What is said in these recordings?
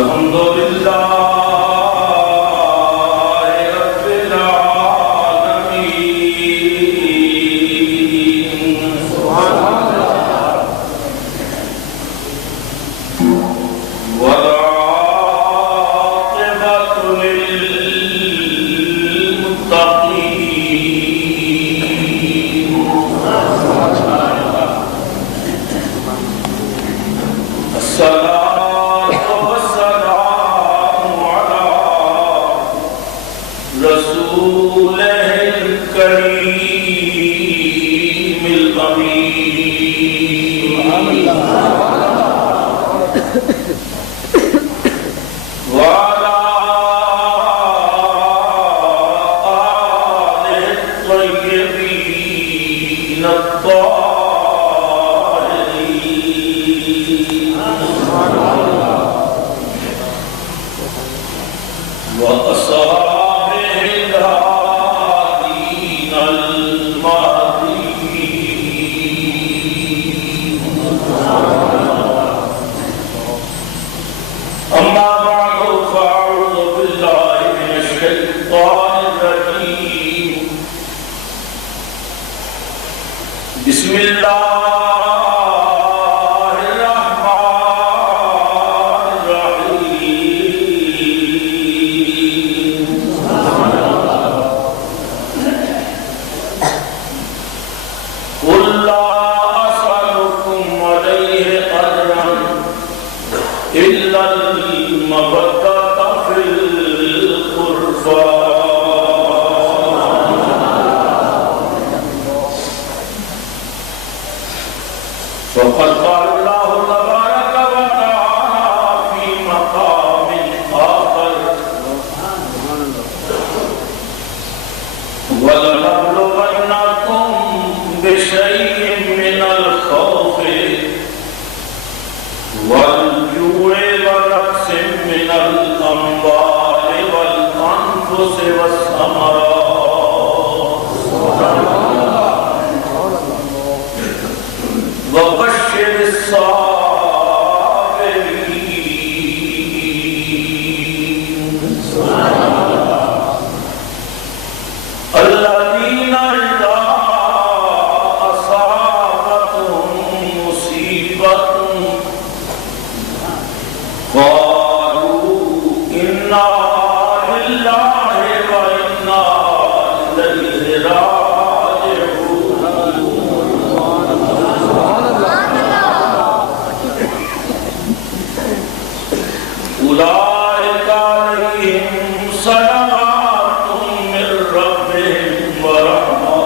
الحمد للہ رب العالمین والعاقبۃ للمتقین الصلاۃ والسلام علی رسولہ الکریم الامین وعلى آلہ الطیبین الطاہرین وأصحابه الهادين المهديين أما بعد فأعوذ بالله من الشيطان الرجيم بسم الله وقد قال الله تبارك وتعالى في مقام آخر ولنبلونكم بشيء من الخوف والجوع ونقص من الأموال والأنفس والثمرات وبشر الصابرين الذين إذا أصابتهم مصيبة قالوا إنا لله وإنا إليه راجعون أولئك عليهم صلوات من ربهم ورحمة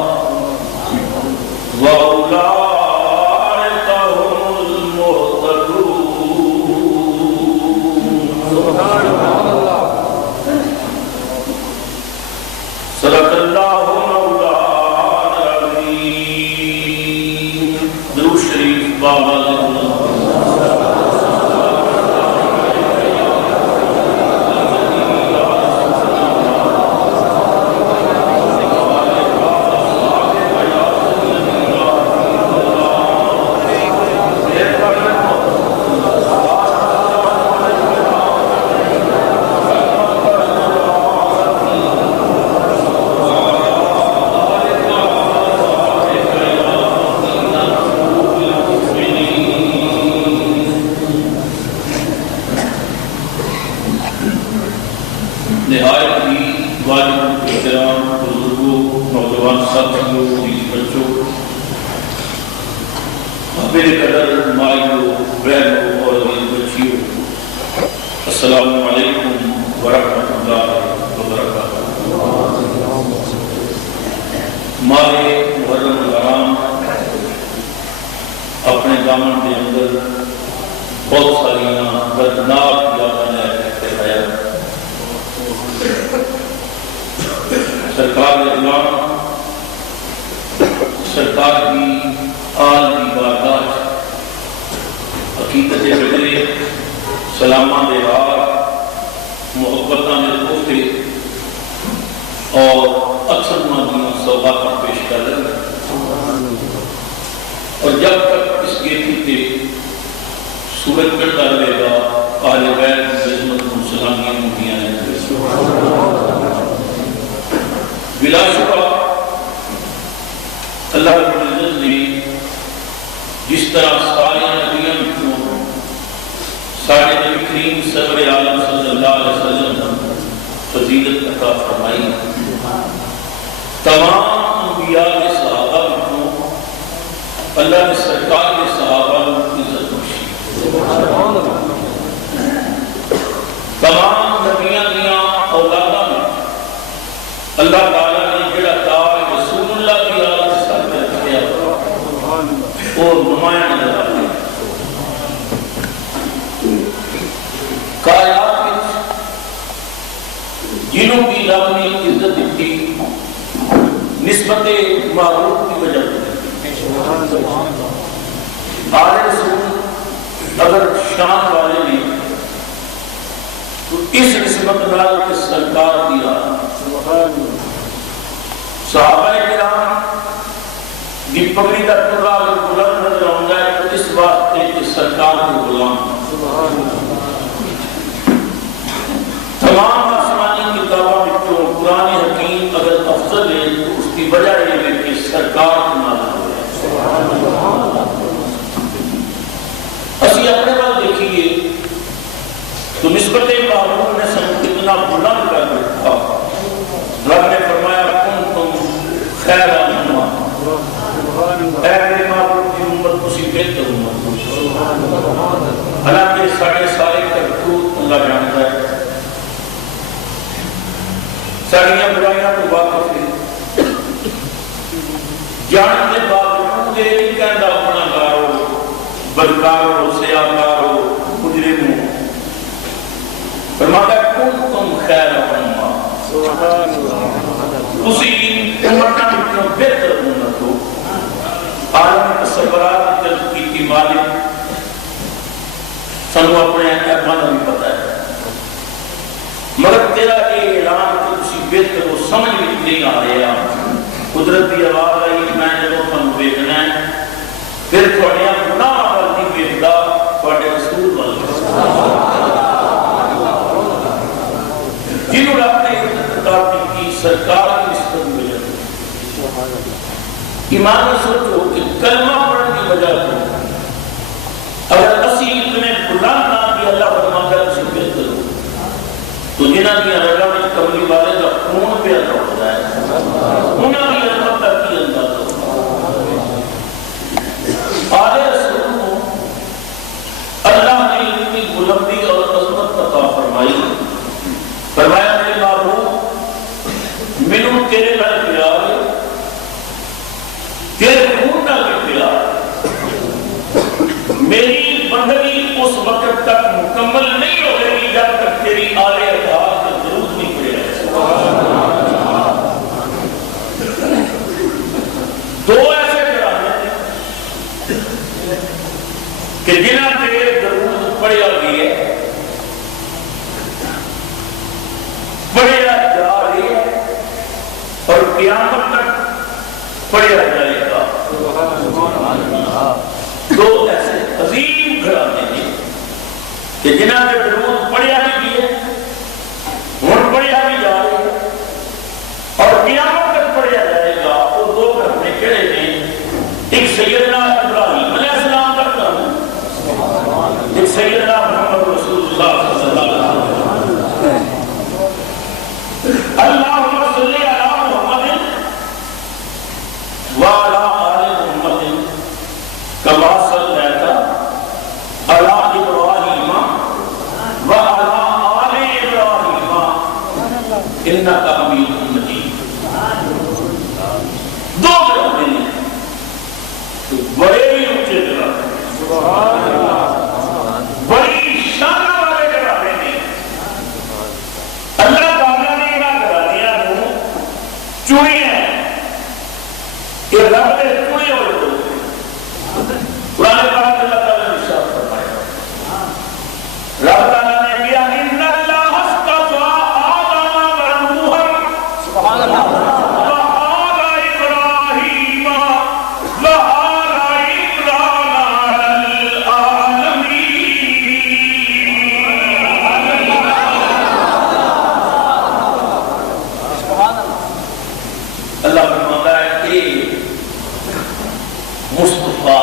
وأولئك هم المهتدون صدق الله مولانا العظيم درود شریف بابا نہایت ہی واجب احترام بزرگوں نوجوان ساتھیوں بچوں قابل قدر مائیوں بہنوں اور بچیوں السلام علیکم ورحمۃ اللہ وبرکاتہ ماہ محرم الحرام اپنے دامن کے اندر بہت ساری دردناک یادیں ہے سرکار اعلان سرکار کی آل کی بارگاہ حقیقت بدلے سلامہ دے ہار محبتاں دے تحفے اور اکثر ماندیاں سوغاتاں پیش کر رہے ہیں اور جب تک اس گیتی پہ سورج چڑھتا رہے گا اہل بیت کی عظمت کو سلامیاں ہوندیاں ہیں۔ بلا شبہ اللہ رب العزت نے جس طرح سارے نبیوں کو سارے نبی کریم سرور عالم صلی اللہ علیہ وسلم فضیلت عطا فرمائی، تمام انبیاء کے صحابہ کو اللہ نے سرکار کے صحابہ کو عزت بخشی، تمام نبیاں دیا اولاداں میں اللہ تعالیٰ نے جڑا تاج رسول اللہ کی آل سر پہ رکھا اور نمایاں نظر آتا ہے۔ کائنات جنہوں کی رب نے عزت دیتی نسبت معروف کی وجہ سے، آل رسول اگر شان والے نے تو اس نسبت نال کے سرکار دیا، صحابہ کرام دی پگڑی کا ٹکڑا اگر بلند نظر آؤں ہے تو اس واسطے کہ سرکار کے غلام، تمام آسمانی کتابوں میں قرآن حکیم اگر افضل ہے تو اس کی وجہ یہ ہے کہ سرکار کے نازل ہے۔ اسی اپنے بات دیکھیے تو نسبت معروف نے سن کتنا بلند کر رکھا۔ رب نے فرمایا کنتم خیر امہ، اے میرے معروف کی امت تسی بہتر امت، حالانکہ سارے کرتوت اللہ جانتا ہے، ساریاں برائیاں تو واقف ہے، جان کے باوجود یہ نہیں کہنا اپنا کارو بدکارو سیاکارو مجرم ہو، فرماتا ہے کنتم خیر امہ، اسی امتنا بکنوں بہتر امت ہو۔ عالم تصورات جلد کی تھی مالک سنو اپنے احمد بھی پتا ہے، مگر تیرا یہ اعلان کہ تسی بہتر ہو سمجھ بھی نہیں آ رہا، قدرت کی آواز آئی میں جب تم بیٹھنا ہے پھر تھوڑیاں گناہ پر نہیں بیٹھتا تھوڑے رسول والے جنہوں نے اپنے ارتقاب کی سرکار کی نسبت میں ایمان میں سوچو کہ کلمہ پڑھنے کی وجہ سے اگر اسی اتنے بلند نام کی اللہ فرماتا ہے اسے بہتر ہو تو جنہاں کی رگا میں کملی والے کا خون پہ ادا ہوتا ہے، انہاں کی عظمت تک کی انداز آل رسول کو اللہ نے اتنی بلندی اور عظمت عطا فرمائی، فرمایا میرے محبوب منو تیرے گھر پیار ہے، تیرے خون کا بھی پیار، میری بندگی اس وقت تک مکمل نہیں ہو گئی جب تک تیری آل اطاعت کا درود نہیں پڑے گا۔ دو ایسے گھرانے ہیں کہ جنہاں تیرے درود پڑھیا گئی ہے، پڑھیا جا رہی ہے اور قیامت تک پڑھیا جائے گا۔ دو ایسے عظیم گھرانے ہیں کہ جنہاں نے درود پڑھیا بھی کیے، ہن پڑھیا بھی جا رہے ہیں اور قیامت تک پڑھیا جائے گا۔ وہ دو گھرانے کہڑے ہیں؟ ایک سیدنا ابراہیم علیہ السلام کا گھر، ایک سیدنا محمد رسول اللہ صلی اللہ علیہ وسلم۔ اللہم صلی علی محمد وعلی آل محمد کما صلیت علی ابراہیم وعلی آل ابراہیم انک حمید مجید۔ دو گھرانے ہیں تو بڑے ہی اونچے گھرانے، بڑی شان والے گھرانے ہیں۔ اللہ تعالیٰ نے انہاں گھرانیاں کو چنی ہے کہ رب نے چنے ہوئے لوگ قرآن پاک اللہ تعالیٰ نے ارشاد فرمایا، رب تعالیٰ نے کیا ان اللہ اصطفیٰ آدم و نوحا سبحان اللہ وآل ابراہیم وآل عمران مصطفیٰ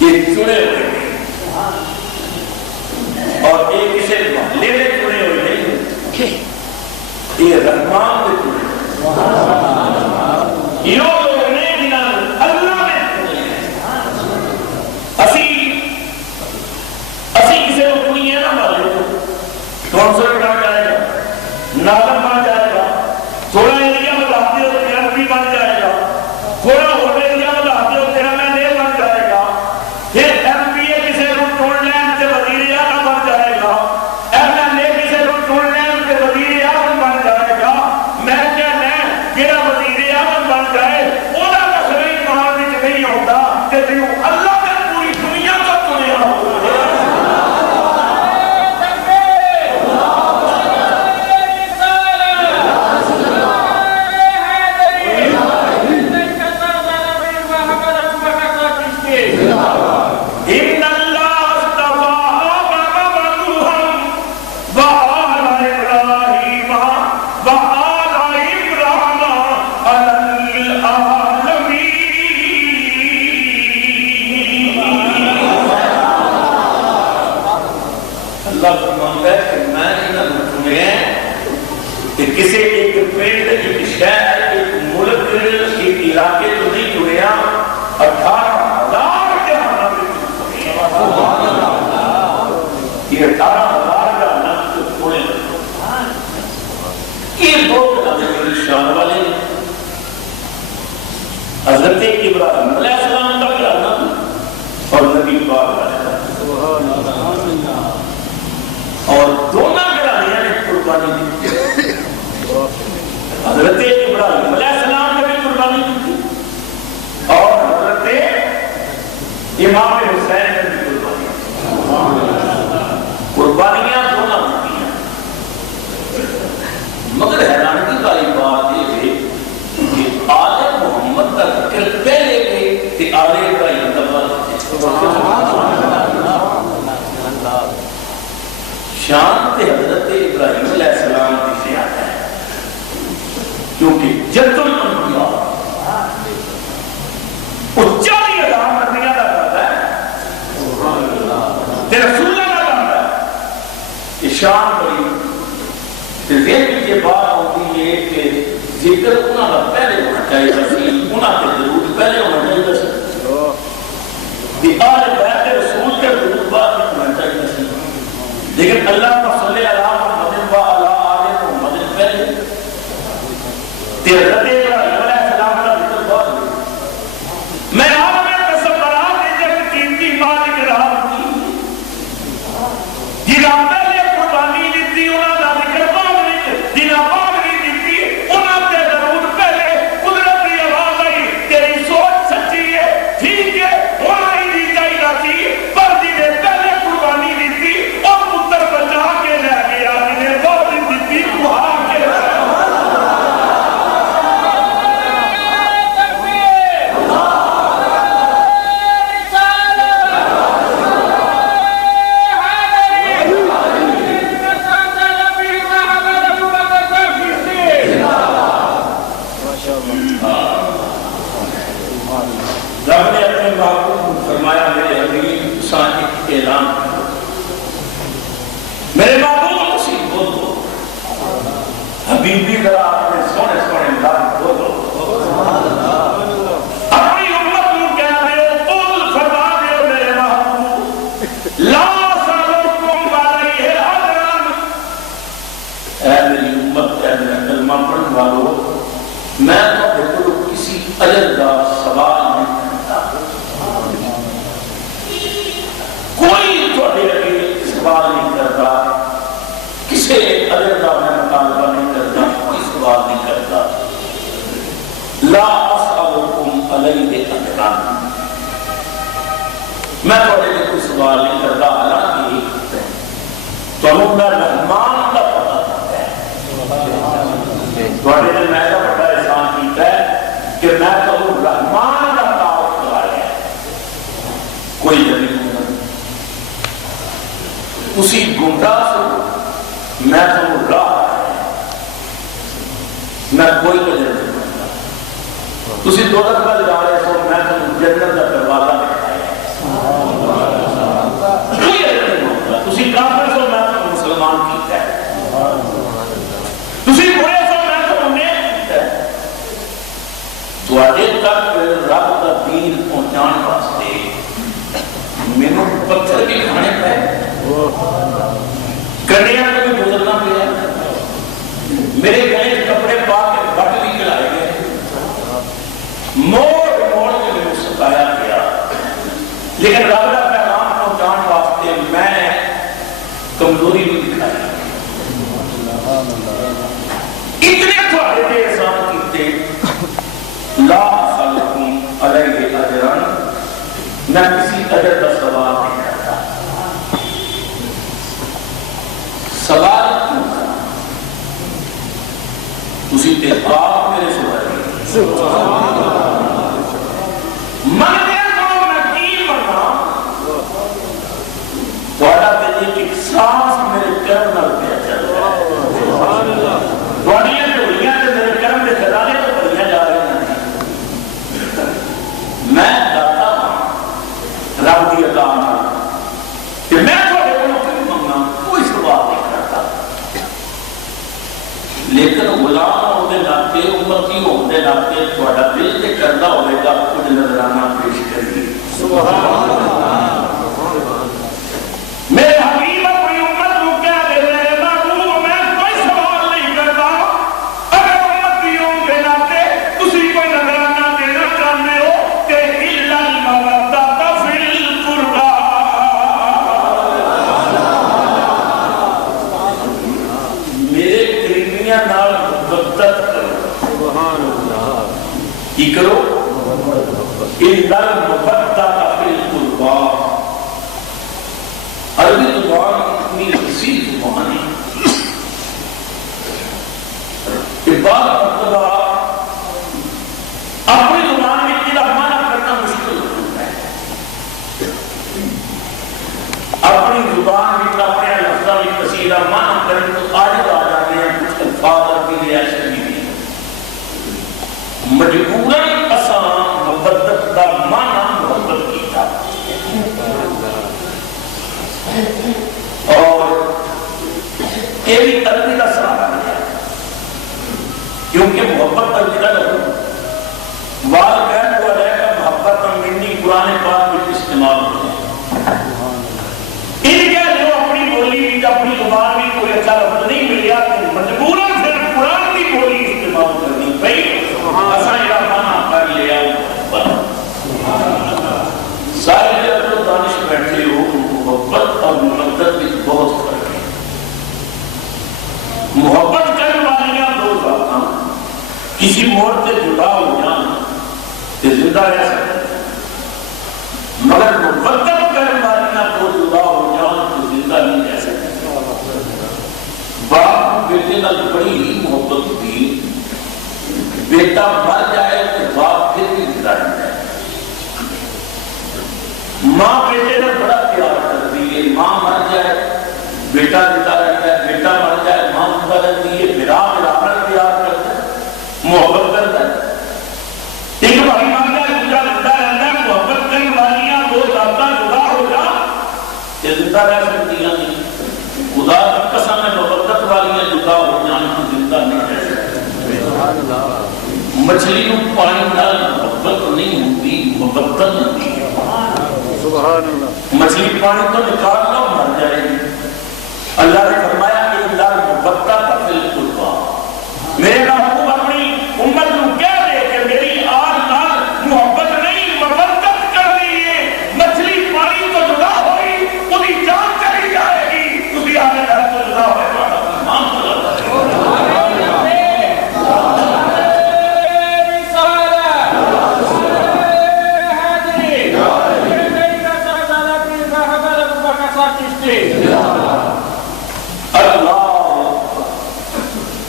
یہ چنے ہوئے ہیں اور ایک اسے محلے میں چنے ہوئے نہیں، یہ رحمان میں چنے ہوئے یہ لوگ نے جنہاں اللہ میں چنے اسی کسے کو چنی ہے نا مالے کونسل بن جائے گا، ناظم بن جائے گا، تھوڑا ایریا میں لاتے ہو تیرا بھی بن جائے گا، تھوڑا اور ایریا میں لاتے ہو تیرا میں لے بن جائے گا، پھر ایم پی اے کسے رو چون لین سے وزیر اعلیٰ بن جائے گا، ایم ایل اے کسے رو چون لین سے وزیر اعظم بن جائے گا، میں کہنا ہے میرا وزیر اعظم بن جائے اونا کا شرعی قرآن وچ نہیں ہوتا کہ تیوں اللہ نے پوری دنیا کا چنیا ہوگا۔ کسی ایک پنڈ، ایک شہر، ایک ملک، ایک علاقے تو نہیں چنیا، 18,000 کے نام یہ 18,000 کا نام چنے، یہ دو بڑے شان والے حضرت ابراہیم علیہ السلام کا گھرانہ اور نبی پاک علیہ السلام، اور دونوں گھرانے نے قربانی دی۔ حضرت ابراہیم علیہ السلام نے بھی قربانی دی اور حضرت امام حسین نے بھی قربانی دی۔ قربانیاں دونوں ہوتی ہیں، مگر حیرانی والی بات یہ ہے کہ آل محمد کا ذکر پہلے گئے کہ آل ابراہیم کا شان تے حضرت ابراہیم علیہ السلام کی شان ہے، کیونکہ جد الانبیاء وہ 40,000 نبیوں کا کرتا ہے تے رسول اللہ کا کرتا ہے، یہ شان بڑی ذہن کی بات ہوتی ہے کہ ذکر انہاں کا پہلے ہونا چاہیے، انہاں کے درود پہلے ہونا چاہیے، آل بیت رسول کے درود بعد میں ہونا چاہیے، لیکن اللہ صلی اللہ محمد و علی آل محمد پہلے حضرت ابراہیم علیہ السلام کا ذکر بہت ہے۔ میں آپ میں قسم برات دیجئے کہ قیمتی مالک رہا ہوتی جنہاں پہلے قربانی دیتی انہاں دا ذکر بعد نہیں، جنہاں بعد نہیں دیتی انہاں تے درود پہلے، قدرتی آواز آئی تیری سوچ سچی ہے ٹھیک ہے ہونا ہی دی چاہیے تھی، پر جنہیں پہلے قربانی دیتی اور پتر بچا کے لے گیا، جنہیں بعد دیتی کہا کے لے گیا۔ رب نے اپنے محبوب کو فرمایا میرے حبیب صادق اعلان، میرے محبوب اسی بولو حبیبی ذرا اپنے سونے سونے انداز بولو، اپنی امت کو کہہ رہے ہو قل فرما دے میرے محبوب لا سألتكم علیہ اجرا، اے میری امت، اے میرے کلمہ پڑھنے والوں، میں تمہیں کو کسی اجر کا سوال نہیں کرتا، کوئی تھوڑے لگے سوال نہیں کرتا، کسی اجر کا میں مطالبہ نہیں کرتا، کوئی سوال نہیں کرتا، لا اسألکم علیہ اجرا، میں تھوڑے لئے کوئی سوال نہیں کرتا، حالانکہ تمہیں میں رحمان کا پتہ کرتا ہے، تھوڑے لئے میں کا بڑا احسان کیتا ہے کہ میں کہوں رحمان کا تعارف کرا ہے، کوئی جبھی نہیں، اسی گمراہ سے میں کہوں راہ ہے، میں کوئی وجہ نہیں کرتا، تسی دوزخ میں جا رہے سو میں تمہیں جنت کا دروازہ دکھایا کوئی عجب نہیں ہوتا تسی کافر سو میں تمہیں مسلمان کیتا ہے تسی برے سو میں تمہیں نیک کیتا ہے تو آجے تک رب کا دین پہنچان واسطے میں نے پتھر بھی کھانے پہ کنڈیاں کو بھی گزرنا پڑا میرے گلے کپڑے پا کے بٹ بھی کھلائے گئے موڑ موڑ کے میرے ستایا گیا لیکن رب کا پیغام پہنچان واسطے میں کمزوری بھی دکھائی اتنے تھوڑے دے احسان کیتے لا خلقم علیہ اجرن نہ کسی اجر کا سوال نہیں کرتا سوال کیوں کرنا تسی تے آپ میرے سوال من دیا کرو میں کی بنا تھوڑا دل ایک سانس میرے کرم نال پیا چل رہا ہے تھوڑیاں ڈولیاں تے میرے کرم دے خزانے تو بڑھیاں جا رہے ہیں میں داتا ہوں رب دی عطا نال کہ میں تھوڑے کو کوئی منگنا کوئی سوال نہیں کرتا لیکن غلام ہونے ناتے امتی ہونے ناتے تھوڑا دل سے کرنا ہوئے گا کچھ نظرانہ پیش کریے سبحان اللہ میرے حبیب اپنی امت کو کیا دے رہے ہیں محبوب میں کوئی سوال نہیں کرتا اگر امتیوں کے ناتے تسی کوئی نظرانہ دینا چاہتے ہو کہ اِلَّا الْمَوَدَّةَ فِي الْقُرْبَى میرے قریبیاں نال محبت کرو کی کرو اِلَّا الْمَوَدَّةَ فِي الْقُرْبَى عربی زبان اتنی حسین زبان ہے کہ بعض مرتبہ اپنی زبان میں اتنا معنی کرنا مشکل ہوتا ہے اپنی زبان میں اپنے لفظہ میں کثیرہ معنی کرنے تو آج آ جاتے ہیں کچھ الفاظ عربی ریاست بھی مجبوراً آسان محبت کا معنی محبت کی تھا اور یہ بھی عربی کا سہارا ہے کیونکہ محبت عربی کا لفظ والدین کو علیہ محبت منی قرآن پاک میں استعمال ہوتے ہیں ان کے جو اپنی بولی بھی اپنی زبان بھی کوئی اچھا لفظ نہیں ملیا تو مجبوراً پھر قرآن کی بولی استعمال کرنی بھائی ایسا یہ مانا کر لیا سارے جو دانش بیٹھے ہو محبت اور محبت بھی بہت فرق ہے محبت کرنے والیاں دو ذاتاں کسی موڑ سے جدا ہو جانا تو زندہ رہ سکتے مگر محبت کرنے والیاں دو جدا ہو جانا تو زندہ نہیں رہ سکتے باپ بیٹے نال بڑی ہی محبت ہوتی بیٹا مر جائے تو باپ پھر بھی زندہ رہ جائے ماں بیٹے نے بڑا پیار کرتی ہے ماں مر جائے بیٹا زندہ رہتا ہے بیٹا مر جائے ماں زندہ رہتی ہے برا برابر پیار کرتا ہے محبت کرتا ہے ایک بھائی مر جائے دوسرا زندہ رہتا ہے محبت کرنے والیاں دو ذاتاں جدا ہو جا یہ زندہ رہ سکتی ہیں خدا کی قسم ہے محبت والیاں جدا ہو جانا تو زندہ نہیں رہ سکتی مچھلی کو پانی نال محبت نہیں ہوتی محبت ہوتی ہے مچھلی پانی تو نکال لو مر جائے گی اللہ نے فرمایا کہ اللہ محبت فی القربى میرے محبوب اپنی امت کو کہہ دے کہ میری آج نال محبت نہیں محبت کر رہی ہے مچھلی پانی تو جدا ہوئی پوری جان چلی جائے گی تسی آگے تو جدا ہوئے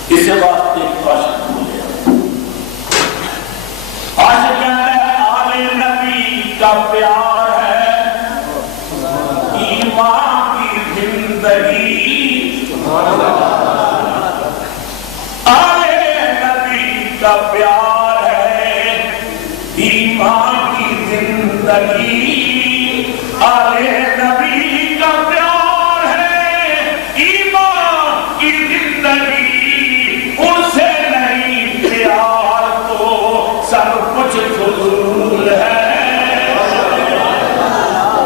اسے واسطے عاشق بولے عاشق کہتا ہے آل نبی کا پیار ہے ایمان کی زندگی آل نبی کا پیار ہے ایمان کی زندگی آلے نبی کا پیار ہے، ایمان کی زندگی ان سے نہیں پیار تو سب کچھ فضول ہے،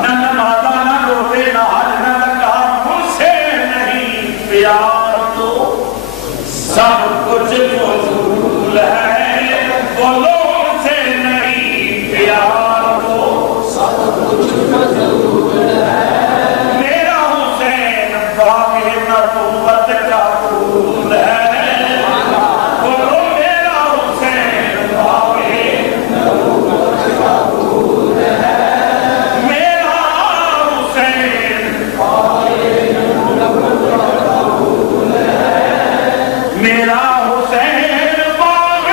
نہ نمازہ نہ روزے نہ حج نہ زکات ان سے نہیں پیار تو سب کچھ فضول ہے، بولو ان سے نہیں پیار تو سب کچھ فضول ہے، میرا حسین باغ نبوت کا پھول ہے، بولو میرا حسین باغ نبوت کا پھول ہے، میرا حسین باغ نبوت کا پھول ہے، میرا حسین باغ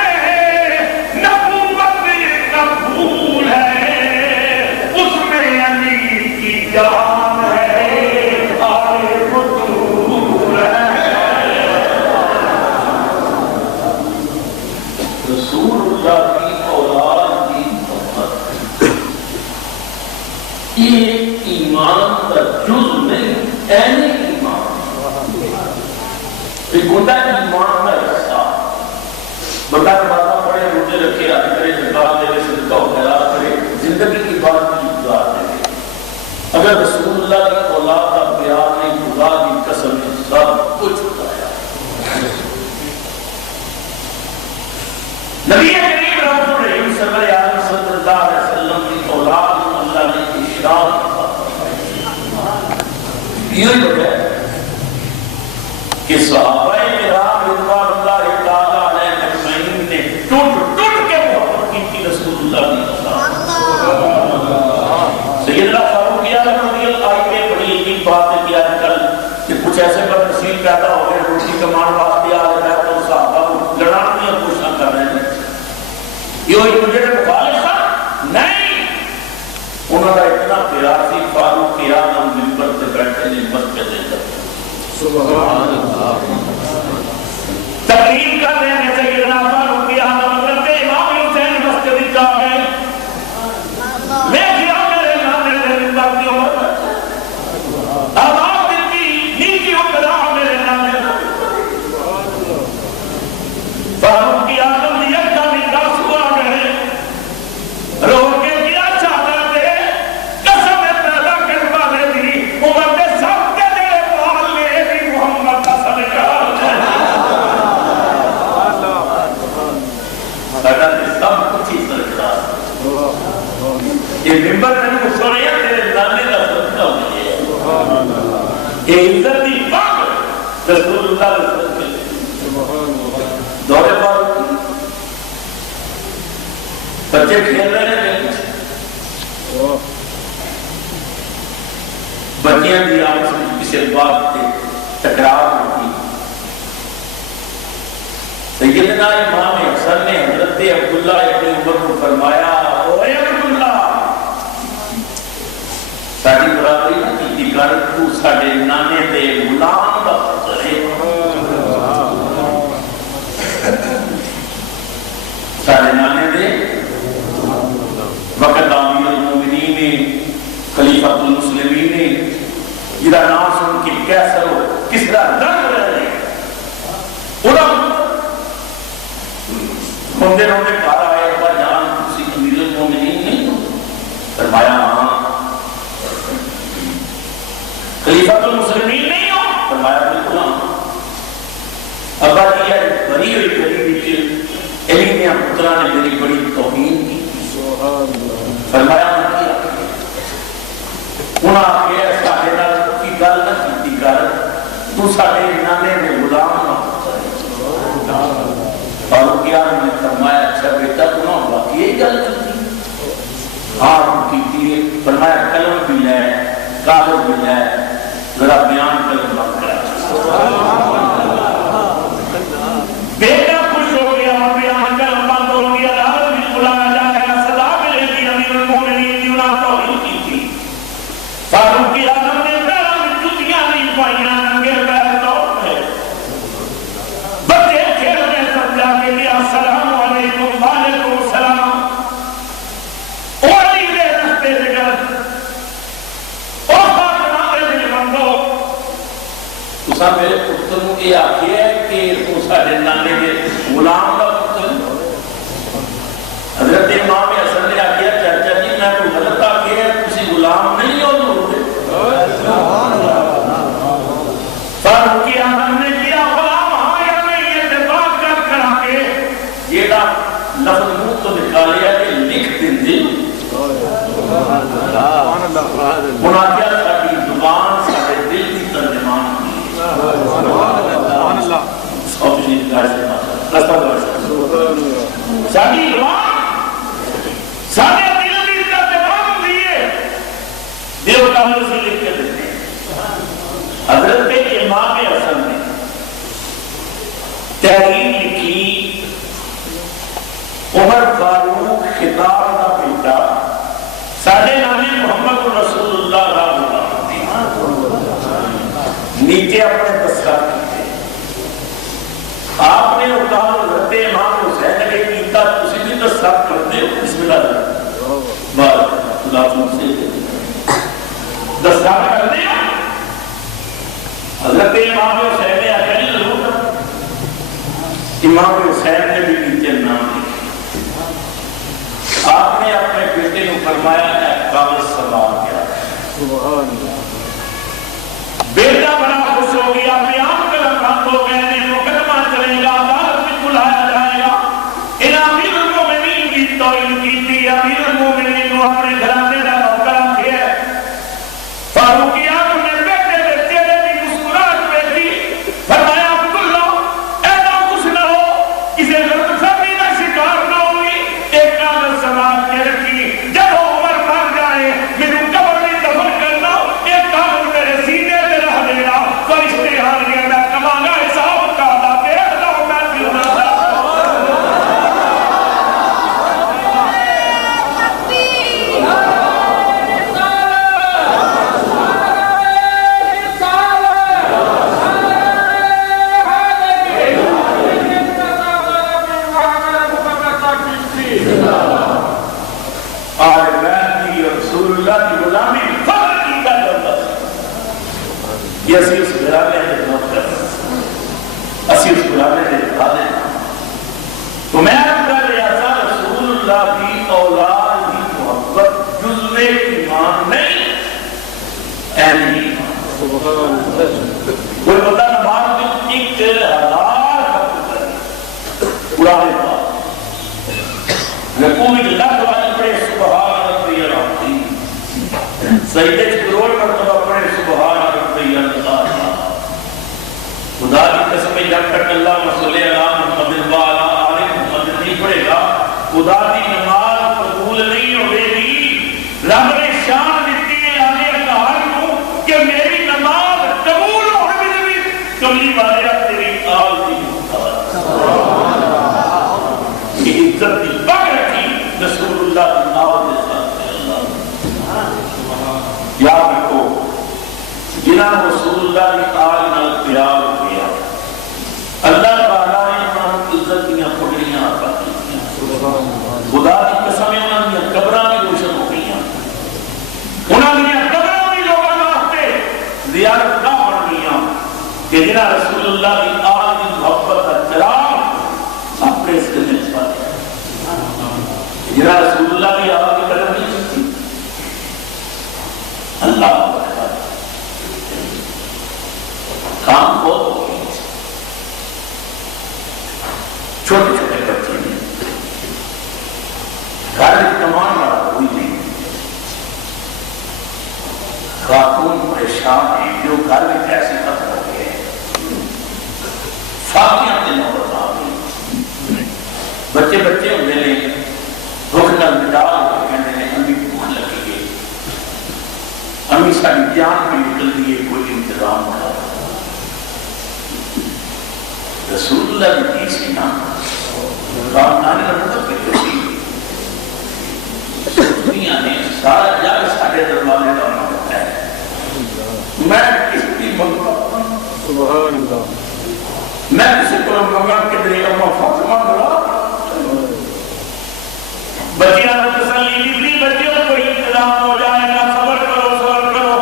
نبوت کا پھول ہے، اس میں علی کی جان ہے، آل بطول ہے، رسول اللہ کی اولاد کی محبت یہ ایمان کا جز نہیں، عین ایمان، ایک ہوتا ہے ایمان کا حصہ، بندہ نمازہ پڑھے روزے رکھے حج کرے زکات دے صدقہ و خیرات کرے زندگی کی بات کی گزار دے، اگر رسول اللہ کی اولاد کا پیار نہیں خدا کی قسم نے سب کچھ بتایا۔ نبی کریم رحمت الرحیم سرور عالم صلی اللہ علیہ وسلم کی اولاد کو اللہ نے اشراف یہ وجہ ہے کہ صحابہ کرام رضوان اللہ تعالیٰ علیہ اجمعین نے ٹوٹ کے محبت کی تھی رسول اللہ کی اولاد۔ سیدنا فاروق اعظم رضی اللہ عنہ میں بڑی عجیب بات ہے کہ آج کل کہ کچھ ایسے بدنصیب پیدا ہو گئے روٹی کمان واسطے آ گیا تو صحابہ کو لڑانے یا کوشاں کر رہے ہیں، یہ ایک دوسرے کے مخالف تھا نہیں، انہوں نے اتنا پیار سی فاروق اعظم منبر سے بیٹھے نے مسجد اندر سبحان اللہ تقریر کر رہے ہیں سیدنا فاروق اعظم حضرت امام حسین مسجد کا ہے، میں کیا میرے نانے نے منبر کی عمر آواز دیتی نیچی اکڑا میرے نانے فاروق اعظم یہ کمی دس ہوا گئے رو کے کیا چاہتا تھے قسم پیدا کر والے دی عمر کے سب کے دے پال لے بھی محمد کا صدقہ سب کچھ ہی سرکار یہ ممبر میں نے سنیا تیرے نانے کا صدقہ ہو گیا یہ عزتی بات رسول اللہ علیہ وسلم دورے پر بچے کھیل رہے ہیں بچیاں بھی آپس میں کسی بات سے تکرار ہوتی، سیدنا امام حسن نے حضرت عبداللہ ابن عمر کو فرمایا اوے عبداللہ ساری برادری نہ کی کر تو ساڈے نانے دے غلام دا پتر ہے، ساڈے نانے دے وقت امیر المومنین نے خلیفۃ المسلمین نے جہاں نام سن کے کیسر ہو کس طرح رنگ رہے انہوں روندے روندے گھر آئے ابا جان تسی امیر المومنین نہیں ہو؟ فرمایا ہاں۔ خلیفۃ المسلمین نہیں ہو؟ فرمایا بالکل ہاں۔ ابا جی ہے بڑی ہوئی قریبی کے علم پترا نے میری بڑی توہین کی، فرمایا ہاں کیا انہاں آگے ساڑھے نال کی گل نہ کیتی کر تو ساڑھے نانے میں غلام نہ فاروق اعظم نے فرمایا اچھا بیٹا تمہیں باقی یہ گل کرتی ہاں کی فرمایا قلم بھی لے کاغذ بھی لے ذرا بیان کریں بات کرا بیٹا خوش ہو گیا بیان کرم بند ہو گیا راز بھی بلایا جائے گا صدا ملے گی امیر المومنین کی انہاں توہین کی تھی فاروق اعظم نے پیروں میں جوتیاں نہیں پائیاں ننگے پیر دوڑ پہ بچے کھیل میں سب جا کے لیا السلام علیکم وعلیکم السلام تسا میرے پتر کو یہ آخیا ہے کہ تو سارے نانے کے غلام کا پتر. حضرت امام حسن نے آخیا چاچا جی میں کوئی غلط آخیا ہے تسی غلام نہیں ہو لوگ. فاروق اعظم نے کیا غلام ہاں یا نہیں یہ اتفاق کر کے یہ لفظ منہ تو نکالیا کہ لکھ دیں دے. انہاں کیا ساری زبان سارے دل کی ترجمان کی. ساری زبان سارے دل کی ترجمان دیے دیو کامل سے لکھ کے دیتے ہیں. حضرت امام حسن نے تحریر لکھی عمر فاروق خطاب کا بیٹا ساڑھے نامی محمد رسول اللہ نیچے اپنے دستخط کیتے. آپ نے کہا حضرت امام حسین نے کیتا تسی بھی دستخط کرتے ہو. بسم اللہ بات اللہ سے دستخط کرتے ہو. حضرت امام حسین نے آخر نہیں ضرور کرتا. امام حسین نے بھی نیچے نام لکھا. آپ نے اپنے بیٹے کو فرمایا ہے کاغذ سنبھال کیا. بیٹا بڑا خوش ہو گیا. بیان قلم بند ہو گئے نے مقدمہ چلے گا عدالت میں بلایا جائے گا. ان امیر المومنین کی توہین کی تھی. امیر المومنین کو اپنے گھرانے کا نوکر کیا. فاروق اعظم نے بیٹے کے چہرے کی مسکراہٹ دیکھی. فرمایا عبداللہ ایسا کچھ نہ ہو اسے غلط فہمی کا شکار نہ ہوئی. ایک کاغذ سنبھال کے رکھی. جب عمر مر جائے میرے قبر میں دفن کرنا. ایک کاغذ میرے سینے میں رہ دینا. فرشتے حاضر میں کمانا حساب کا ادا دیکھتا ہوں میں پھر نہ اسی اس گھرانے میں موت کرنا اسی اس گھرانے میں دکھا دینا. تو میں اپنا ریاضہ رسول اللہ کی اولاد کی محبت جزو ایمان نہیں اہم ایمان. کوئی بتا نماز میں 1000 خط کرے قرآن پاک رکوع میں لکھ والی پڑھے سبحان ربی العظیم. سجدے کروڑ مرتبہ پڑھے سبحان ربی العظیم. خدا کی قسم جب تک اللہ صلی اللہ محمد وعلی آل محمد نہیں پڑھے گا خدا کی نماز قبول نہیں ہوئے گی. رب نے شان دیتی ہے آنے اطہار کو کہ میری نماز قبول ہونے بھی کملی والے تیری آل دی یہ عزت دی پگ رکھی رسول اللہ کی آل دے ساتھ. یاد رکھو جنہاں رسول اللہ کی آل نال پیار کیا اللہ تعالیٰ نے انہاں عزت دیا پگڑیاں عطا کی. خدا کی قسم انہاں دی قبراں بھی روشن ہو گئی. انہاں دی قبراں بھی لوگاں واسطے زیارت گاہ بن گئی کہ جنہاں رسول اللہ کی آل کی محبت کا چراغ اپنے اس دل میں چھپا دیا. جنہاں رسول اللہ کی آل کی قدر نہیں سکتی اللہ کام بہت ہو گئی. چھوٹے چھوٹے بچے ہیں گھر میں کمان والا کوئی نہیں. خاتون پریشان ہیں جو گھر میں کیسے ختم ہو گئے ہیں. فاقیاں دنوں بتا گئی. بچے بچے ہوتے ہیں بھوک کا مٹال ہو کے کہتے ہیں امی بھوک لگی گئی. امی ساری جان بھی نکل دیے کوئی انتظام کرا. رسول اللہ کی تیسری نام کام نانے کا مطلب کہ دنیا نے سارا جگ سارے دروازے کا نام ہوتا ہے. میں کس کی منگا میں کسی کو منگا کہ میری اما فاطمہ بڑا بچیاں نے تسلی دی. بچیوں کو انتظام ہو جائے گا. صبر کرو صبر کرو.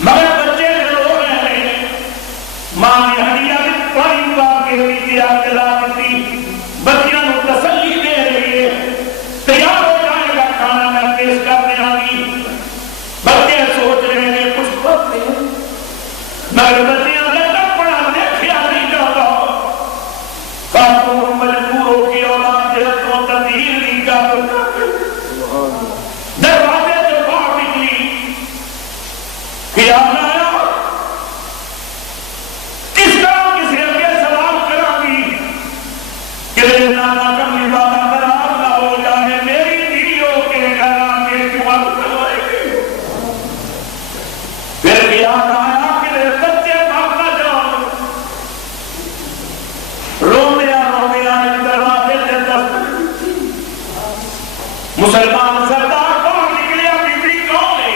مگر بچے رو رہے ہیں کیا لایا کس طرح کسی اگے سلام کرا گی کہ نانا کمی بابا خراب نہ ہو جائے میری دیو کے گھر کے جواب کروائے گی پھر کیا لایا کہ بچے بھاگ نہ جاؤ رومیا دروازے سے دست مسلمان سردار کون نکلیا بیوی کون ہے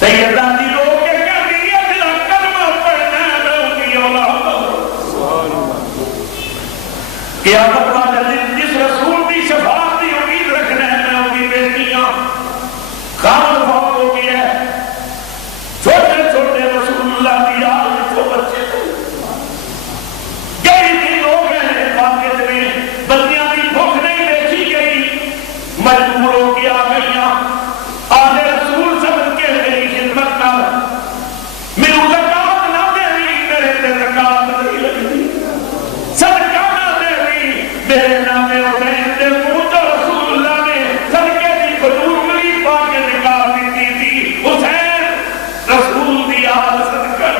سیدہ دی لوگ کے کہہ دیا دلا کلمہ پڑھنا ہے لوگی اولاد قیامت والا دن جس رسول کی شفاعت کی امید رکھنا ہے میں ہوگی بیٹیاں خامد فوت ہو گیا ہے چھوٹے چھوٹے رسول اللہ کی یاد جو بچے تھے کئی بھی لوگ ہیں واقعات میں بندیاں بھی بھوک نہیں دیکھی گئی مجبور ہو کے آ گئیاں آدھے رسول سمجھ کے میری خدمت کا میرے زکات نہ دے رہی میرے سے زکات نہیں لگی صدقہ نہ دے رہی میرے نام حسین دے منہ تو رسول اللہ نے صدقے کی کھجور ملی پا کے نکال دیتی تھی حسین رسول دی آل صدقہ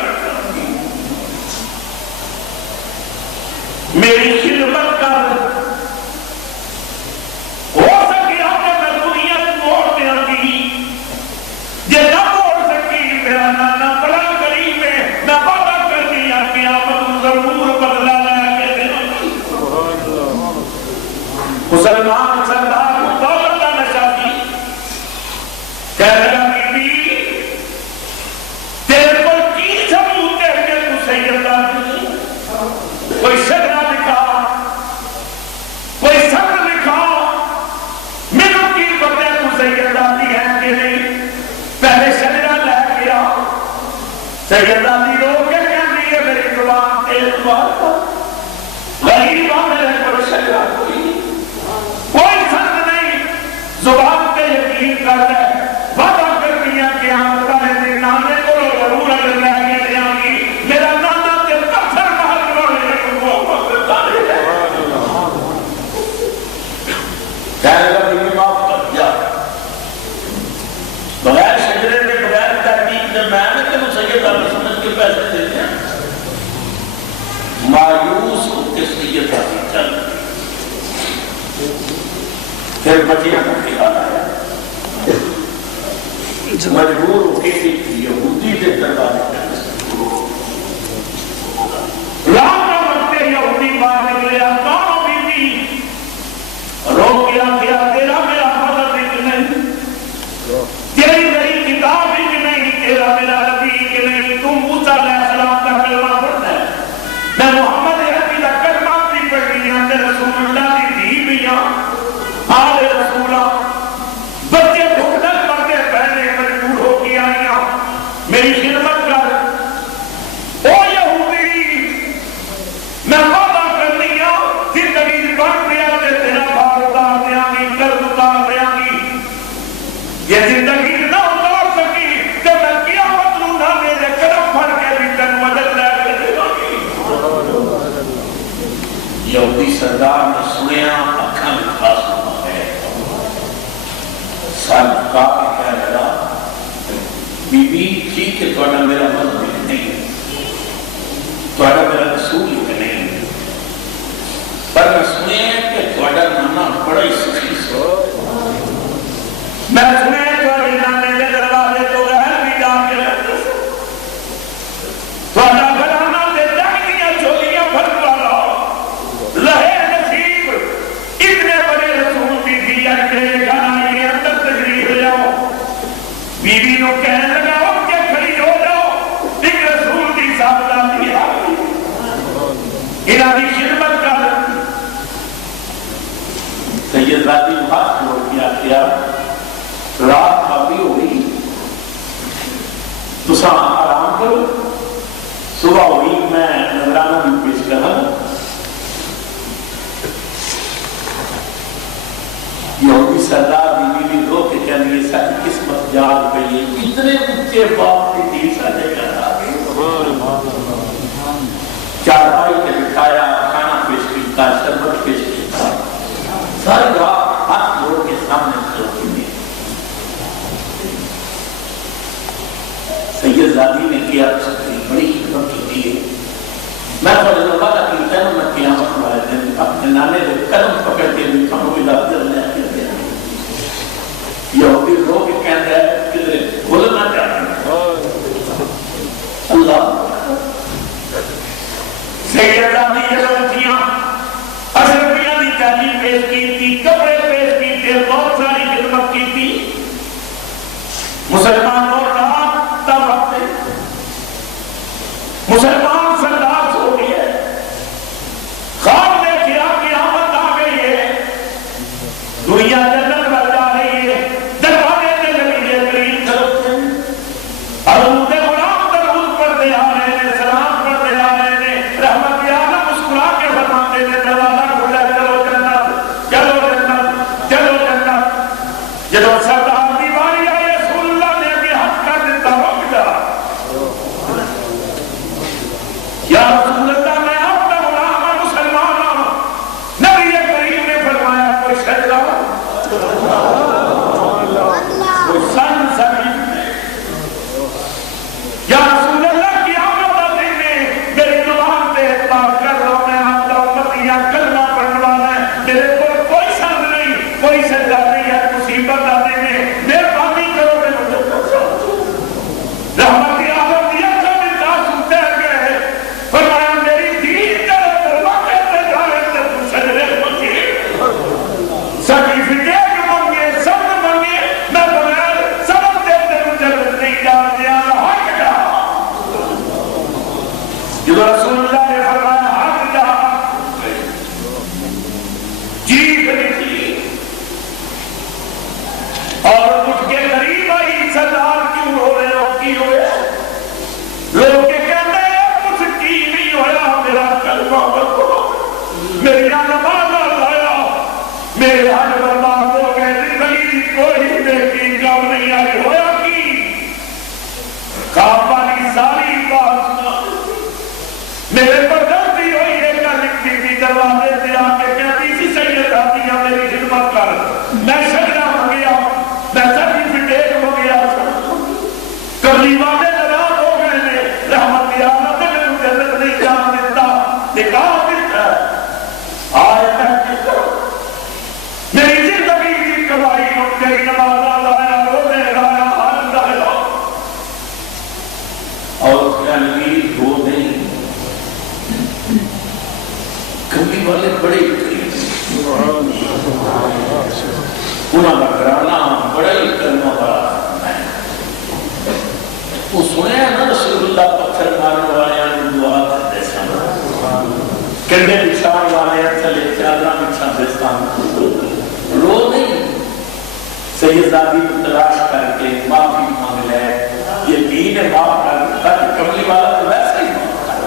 میری خدمت کر ہو سکیا کہ میں دنیا موڑ دیا گی یہ نہ موڑ سکی میرا نانا بڑا غریب ہے میں وعدہ کر دیا قیامت ضرور بدلا لے کے دینا مسلمان سردار دولت کا نشہ کی کہہ لگا بیوی تیرے پر کی ثبوت ہے کہ تو سیدہ نہیں کوئی شجرہ لکھا کوئی سبر لکھا میرے کی پتہ تو سیدہ دی ہے کہ نہیں پہلے شجرہ لے گیا سیدہ دی لوگ کے کہنے ہے میری زبان تیز بات غریبہ میرے پر شجرہ کوئی سند نہیں زبان پہ یقین کر دے وعدہ کر دیا کہ ہم تارے دے نانے کو ضرور اگر لے کے دیا گی میرا نانا تے پتھر محل روڑے کو پتہ نہیں ہے کہنے گا بھی معاف کر دیا بغیر شجرے میں بغیر تحقیق میں نے تمہیں سید اللہ سمجھ کے پیسے دے دیا مایوس ہو کے سید اللہ چل پھر بچیاں کو خیال آیا مجبور ہو کے یہودی کے دربار رات کا وقت یہودی باہر نکلے کون بی بی رو کیا تیرا میرا مدد کہ نہیں تیری میری کتاب ہی کہ نہیں تیرا میرا نبی کہ نہیں تم موسیٰ علیہ السلام کا کلمہ پڑھتا ہے میں محمد عربی کا کلمہ بھی پڑھ رہی ہوں رسول اللہ کی دھی بھی آل رسولہ بچے بھوکتل پڑھتے پہنے مجبور ہو کے آئیاں میری خدمت کر او یہودی میں وعدہ کر دیا زندگی بڑھ گیا تے تیرا بھار اتار دیا گی قرض اتار دیا گی یہ زندگی نہ اتار سکی کہ میں قیامت نوں نہ میرے قدم پھڑ کے بھی تن مدد لے کے دے گی یہودی سردار نے سنیا اکھاں میں خاص سال کا کہہ رہا بی بی ٹھیک ہے تو میرا مذہب نہیں ہے تو میرا رسول ہی نہیں ہے پر میں سنے کہ تھوڑا نانا بڑا ہی سخی سو میں سنے تھوڑے نانے کے دروازے تو غیر بھی جا کے رہتے سے تھوڑا گھرانا دے جگ دیا چولیاں بھر والا لہے نصیب اتنے بڑے رسول کی بھی اکھے گھرانے کے اندر تشریف لے آؤ بی بی نو کہنے لگا اٹھ کے کھڑی ہو جاؤ ایک رسول کی صاحبہ بھی آئی الہی خدمت کا سید راتی ہاتھ چھوڑ کیا رات کافی ہوئی تو آرام کرو صبح ہوئی میں نظرانہ بھی پیش کرا یہودی سردار بیوی بھی دو کہ کہنے یہ ساری قسمت جاگ گئی ہے اتنے اونچے باپ کی دل سے لے کر آ گئی چارپائی کے بٹھایا کھانا پیش کیتا شربت پیش کیتا ساری رات ہاتھ جوڑ کے سامنے کھڑی میں تھوڑے دن بعد کیتا ہے میں قیامت والے دن اپنے نانے کے قدم پکڑ کے بھی کھانوں کی دار دل میں آتی ہے یہودی لوگ کہتے ہیں کدھر بھولنا چاہتے ہیں اللہ سیدہ دی جلوتیاں اشرفیاں دی تعلیم پیش کی تھی کپڑے پیش کی تھی بہت ساری خدمت کی تھی مسلمان اور رہا تب رکھتے مسلمان سردار ہو گئی ہے خواب دیکھے آپ کی آمد آ گئی ہے دنیا جنت بن جا رہی ہے دروازے سے نبی کریم طرف سے اور ان کے غلام درود پڑھتے آ رہے ہیں سلام پڑھتے آ رہے ہیں رحمت عالم مسکرا کے فرماتے ہیں دروازہ کھلا چلو جنت چلو جنت چلو جنت جب سردار دی باری آئی رسول اللہ نے بھی حق کر دیتا رک جا یا رسول اللہ میں آپ کا غلام ہوں مسلمان ہوں نبی کریم نے فرمایا کوئی سجدہ کوئی سن سبھی یا رسول اللہ کی آمد آتے میں میری زبان پہ اعتبار کر لو میں آپ کا امتیاں کلمہ پڑھنے والا ہے میرے کو کوئی سن نہیں کوئی سجدہ نہیں ہے مصیبت آتے میں مہربانی کرو میں مجھے رحمت عالم یہ سب انسان سنتے گئے فرمایا میری دین کا دربہ کہتے جائے تو سجدے مجھے سرٹیفکیٹ مانگے سب مانگے میں بغیر سبب دیتے مجھے نہیں جا دیا حق جا جب رسول اللہ نے فرمایا حق جا جیت نکلی اور اٹھ کے قریب آئی سردار کیوں ہو رہے ہو کی ہوئے لوگ کے کہتے ہیں کچھ کی نہیں ہویا میرا کلمہ بکو میری نماز آیا میرے حج برباد ہو گئے زندگی کوئی نیکی کام نہیں آئی ہویا کی کعبہ کی ساری بات سنا میرے پر غلطی ہوئی ہے کیا لکھتی تھی دروازے سے آ کے کہتی تھی سید آتیہ میری خدمت کر میں سجدہ ہو گیا میں سرٹیفکیٹ ہو گیا کبھی والے جواب ہو گئے نے رحمت عالم نے میرے جنت نہیں جان دیتا نکاح دیتا ہے آئے تحقیق کرو میری زندگی کی کمائی اٹھ گئی نماز آیا روزے لایا حج لایا اور کیا نہیں ہو نہیں کبھی والے بڑے انہوں کا کرانا بڑا ہی کرنا بڑا وہ سنیا نا رسول اللہ پتھر مارنے والے دعا کرتے سن کنڈے بچھان والے چلے چادرہ بچھان دستان رو نہیں سیدزادی کو تلاش کر کے معافی مانگ لے یہ دین ہے معاف کر تاکہ کملی والا تو ویسا ہی معاف کر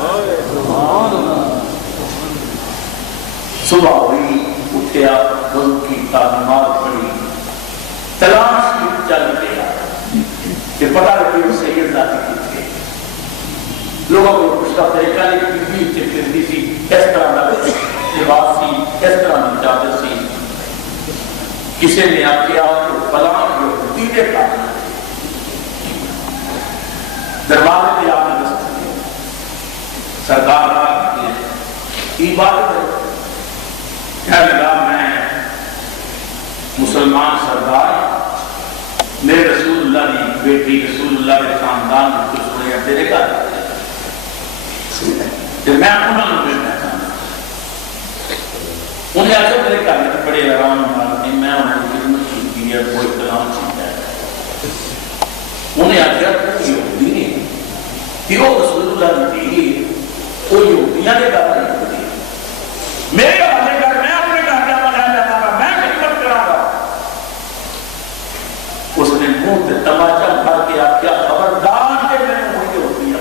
صبح ہوئی اٹھیا وضو کیتا نماز پڑھی تلاش کی چل گیا کہ پتہ لگے وہ سیدزادی کی تھے لوگوں کو کچھ کا طریقہ لیکن بھی چکردی سی اس طرح نہ لباس سی اس طرح نہ چادر سی کسی نے آپ کیا بلان جو دیدے کا دروازے پہ آپ نے دست کیا سردار رات کی عبادت ہے کہنے لگا میں مسلمان سردار میرے رسول اللہ کی بیٹی رسول اللہ کے خاندان میں کچھ سنیا تیرے کا میں انہوں نے بیٹھنا چاہتا انہیں آجا میرے کہا کہ بڑے آرام مارتی میں انہیں خدمت کی ہے کوئی کلام چیتا ہے انہیں آجا کہ یہودی نہیں کہ وہ رسول اللہ کی تھی وہ یہودیاں نے کہا نہیں ہوتی میرے حوالے کر میں اپنے گھر جا بجا جاتا گا میں خدمت کرا گا اس نے منہ سے تماچا اٹھا کے آپ کیا خبردار کے میں نے وہی ہوتی ہے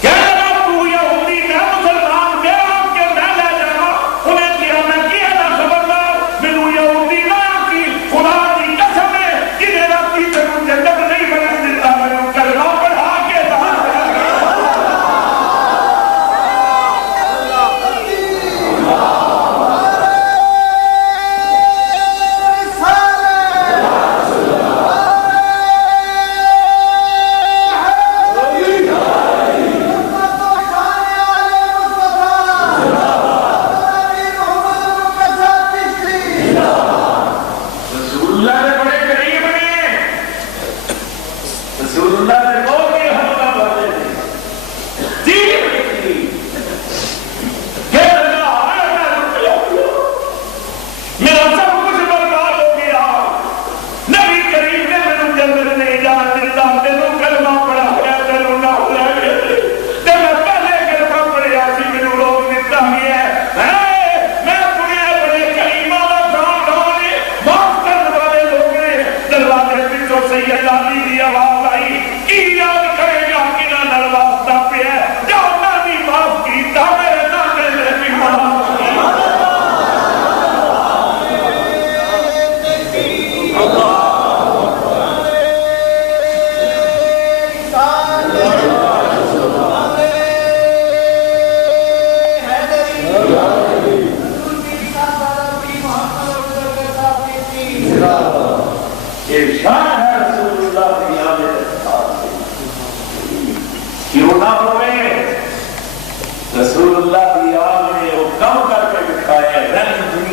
کیا جب تو یہودی میں مسلمان میرا آپ کے میں لے جانا انہیں کیا میں کیا نہ خبردار میرے یہودی نہ کی خدا کی قسم ہے کہ میرا پیچھے مجھے جب نہیں بنے دیتا میں کلمہ پڑھا کے دہاں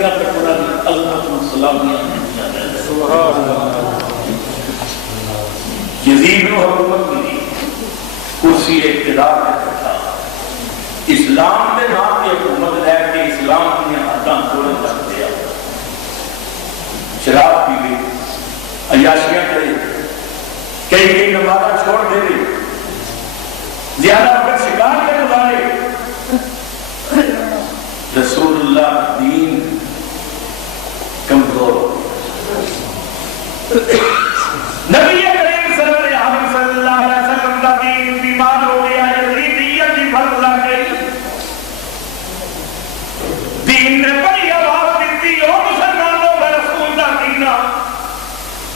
دنیا تک اللہ سلامیاں یزید کو حکومت ملی کرسی اقتدار میں بیٹھا اسلام کے نام کی حکومت لے کے اسلام کی حداں توڑن تک دیا شراب پی گئی عیاشیاں کرے کئی نمازاں چھوڑ دے رہے زیادہ وقت شکار کے گزارے رسول اللہ دین کمزور نبی کریم صلی اللہ علیہ وسلم کا دین بیمار ہو گیا یزیدیت کی پھل لگ گئی دین نے بڑی آواز دیتی او مسلمانوں کا رسول کا دین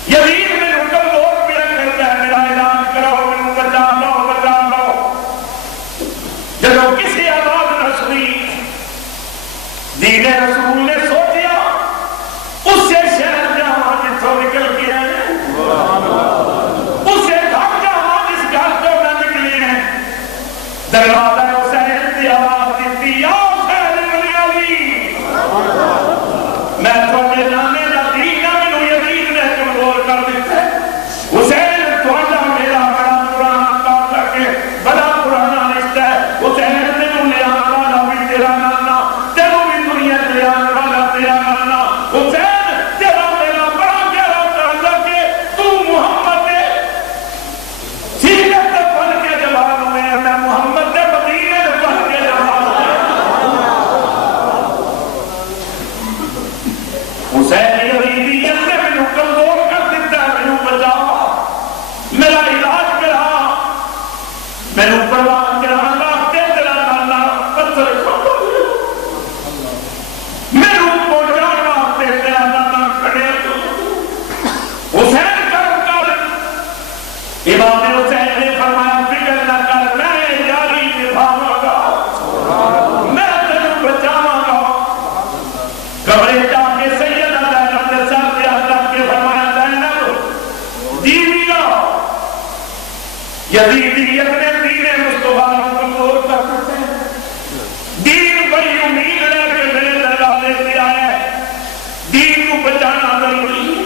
یزید میں کمزور پہ کرتا ہے میرا اعلان کرو میں بچا لو جب کسی آواز نہ سنی دین رسول نے سوچیا اس سے شہر جہاں جتوں نکل کے آئے اس سے گھر جہاں جس گھر تو نہ نکلے ہیں دروازہ حسین کی آواز دیتی یا حسین بن علی میں تھوڑے نانے کا دین میں یزید نے کمزور کر دیتا ہے حسین تھوڑا میرا بڑا پرانا کام کر کے بڑا پرانا رشتہ ہے حسین نے لے آنا والا بھی تیرا نانا تیرو بھی دنیا لے آنے والا تیرا نانا حسین تیرا میرا بڑا گہرا تعلق ہے تو محمد ہے سیرت پڑھ کے جواب میں میں محمد کے مدینے پڑھ کے جواب حسین یزیدیت نے مجھے کمزور کر دیتا ہے مجھے بچاؤ میرا علاج کرا میرے پروان کرانا تیرا نانا پتھر کھوڑ میرے پہنچانا تیرا نانا کھڑے حسین کر امام حسین نے فرمایا فکر نہ کر میں یاری نبھاواں گا میں تجھے بچاواں گا قبرے جا کے سیدہ زینب نے سر پہ ہاتھ رکھ کے فرمایا زینب دیوی گا یزیدیت نے دین مصطفیٰ کو کمزور کر دیتے ہیں دین بڑی امید لے کے میرے دروازے سے آیا ہے دین کو بچانا ضروری ہے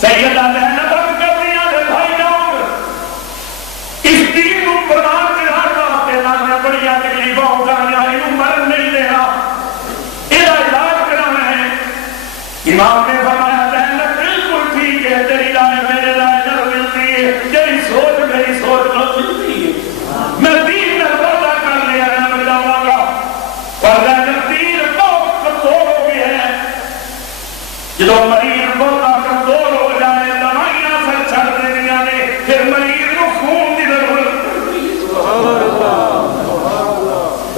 سیدہ زینب اب کر دیا ہے بھائی جان اس دین کو پروان چڑھانا تیرا نے بڑی تکلیفیں اٹھایا انہوں مر نہیں دینا یہ علاج کرانا ہے امام نے فرمایا زینب بالکل ٹھیک ہے تیری رائے میرے رائے نہ ملتی ہے تیری سوچ میری سوچ نہ ملتی ہے میں دین میں پردہ کر لیا ہے میں جاؤں گا پر زینب دین بہت کمزور ہو گئی ہے جب مریض بہت کمزور ہو جائے دوائیاں سے چھڑ دنیا نے پھر مریض کو خون کی ضرورت پڑتی ہے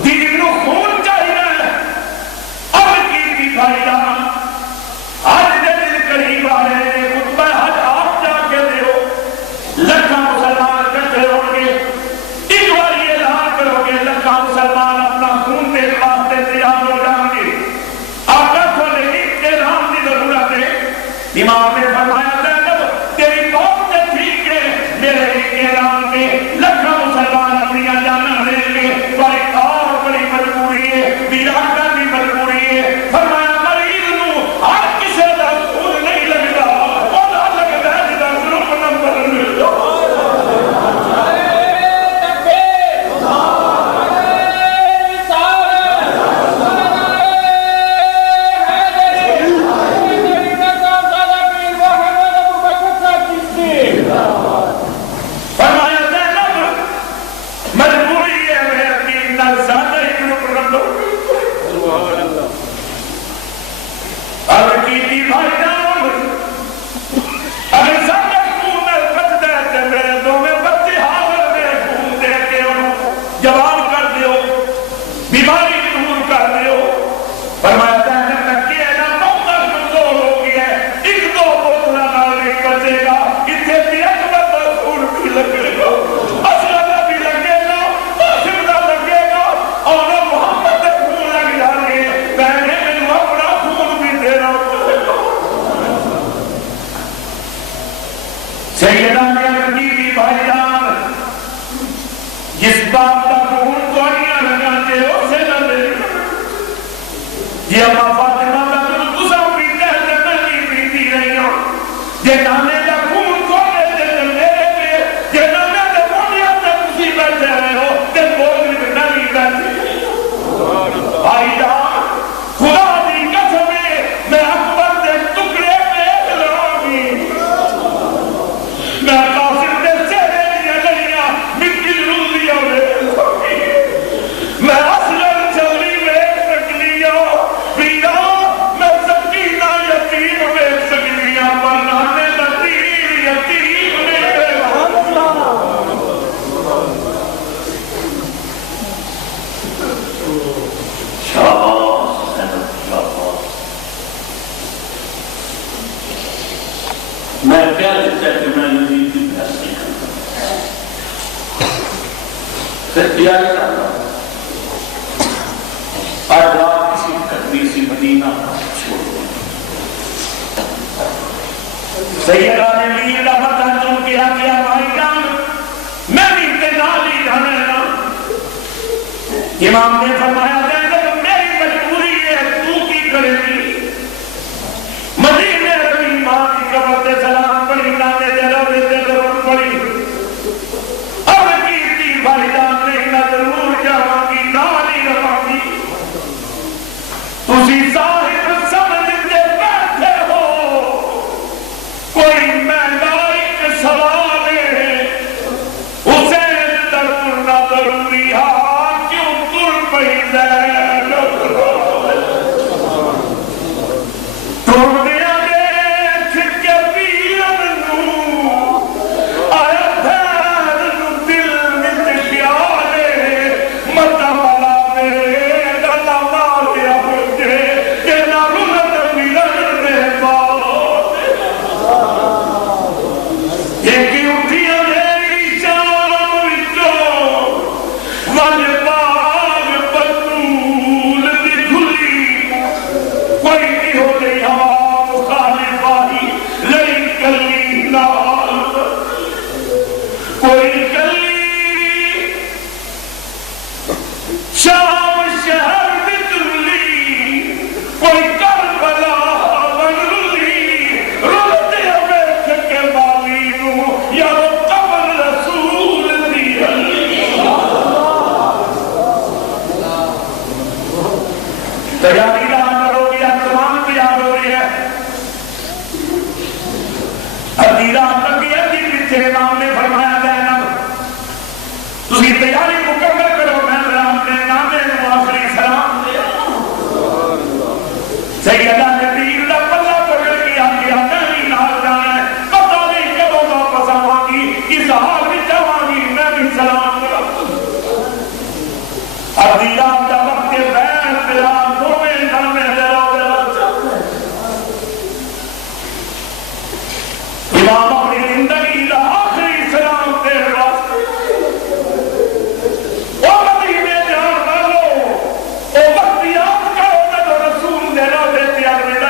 دین کو خون چاہیے اب کی بھائی جان آج کے دن قریب آ رہے ہیں خطبہ حج آپ جا کے دیو لکھاں مسلمان کٹھے ہو گے ایک بار یہ اعلان کرو گے لکھاں مسلمان اپنا خون دے واسطے تیار ہو جائیں گے آقا کو ایک کے نام کی ضرورت ہے امام نے فرمایا زینب تیری قوم نے ٹھیک ہے میرے ایک اعلان میں لکھاں مسلمان اپنی جانا لیں گے پر ایک اور بڑی مجبوری ہے ویراٹا کی مجبوری ہے فرمایا مریض نو ہر کسی کا خون نہیں لگتا وہ لگتا ہے جدا گروپ نمبر مل جاؤ فرمایا زینب مجبوری ہے میرے دین نال زیادہ ہی گروپ نمبر اب کی تھی بھائی جان اگر زیادہ خون میں بچ دے تو میرے دو میں بچے حاضر میں خون دے کے انہوں جواب کر دیو بیماری دور کر دیو فرمایا زینب میں کہنا بہت کمزور ہو گیا ہے ایک دو بوتلا نال نہیں بچے گا اتنے بھی اکبر کا خون بھی لگے گا اسلحہ بھی لگے گا قاسم کا لگے گا اور محمد کے خون لگ جائیں گے میں نے اپنا خون بھی دینا پڑے گا سیدہ نے بی بھائی جان جس باپ کا خون کوڑیاں لگاتے ہو سے نہ دے یہ اما فاطمہ کا جے نانے دا خون سونے دے میرے پہ جے نانے دے مونیاں تے تسی بیٹھے رہے ہو تے بولنے میں نہیں بیٹھے بھائی جان خدا دی قسم ہے میں اکبر دے ٹکڑے پہ لاؤں میں قاسم دے چہرے دیا گلیاں مٹی روزی اور میں اصغر چلی ویک سکلیا پیرا میں سکینہ یتیم ویک سکلیا پر نانے نتیر یتیم میرے شاباش شاباش میں کہہ دیتا کہ میں یزید کی بحث نہیں کرتا پھر کیا کرتا آج رات کسی کتنی سی مدینہ چھوڑ سیدہ نے لیر رحمت انتم کیا بھائی جان میں بھی انتظاری جانے نا امام نے فرمایا زینب میری مجبوری ہے تو کی کرے گی مدینے رہی ماں کی قبر دے سلام پڑھی نانے دے روزے دے ضرور پڑھی اب کی بھائی جان نہیں نہ ضرور جاواں گی نہ نہیں رہاں گی تسی صاحب سمجھ دے بیٹھے ہو کوئی مہنگائی کے سوال ہے حسین در نہ ضروری ہاں کیوں تر پہی زینب ٹوڑیاں دے چھکے پیرن نو آیا پھیر نو دل وچ خیالے متا والا میرے گلا ماریا پھٹے کہ نہ رلت ملن دے باؤ ایک اٹھیاں میری شام وچوں ون باغ بطول دی کھلی کوئی نہیں ہو گئی ہوا مخالف آئی لئی کلی نال کوئی کلی شام شہر بتلی کوئی کربلا بنلی رلتے بیٹھ کے بالی نو یا قبر رسول دی تیاری رہا کرو گیا تمام تیار ہو رہی ہے ادھی رات تک یہ ادھی پیچھے امام نے فرمایا زینب تسی تیاری مکمل کرو میں رام نے نامے آخری سلام دیا سیدہ نے دین دا پلہ پکڑ کے آگیا نہیں نال جانا ہے پتہ نہیں کبوں واپس آواں گی کس حال میں جاواں گی میں بھی سلام کروں ادھی رات دا وقت کے بین بلال دومیں نامے دلو امام اپنی زندگی دا آخری سلام دے واسطے او مدینے جان والو او وقت یاد کرو جب رسول دے روزے تے اگلے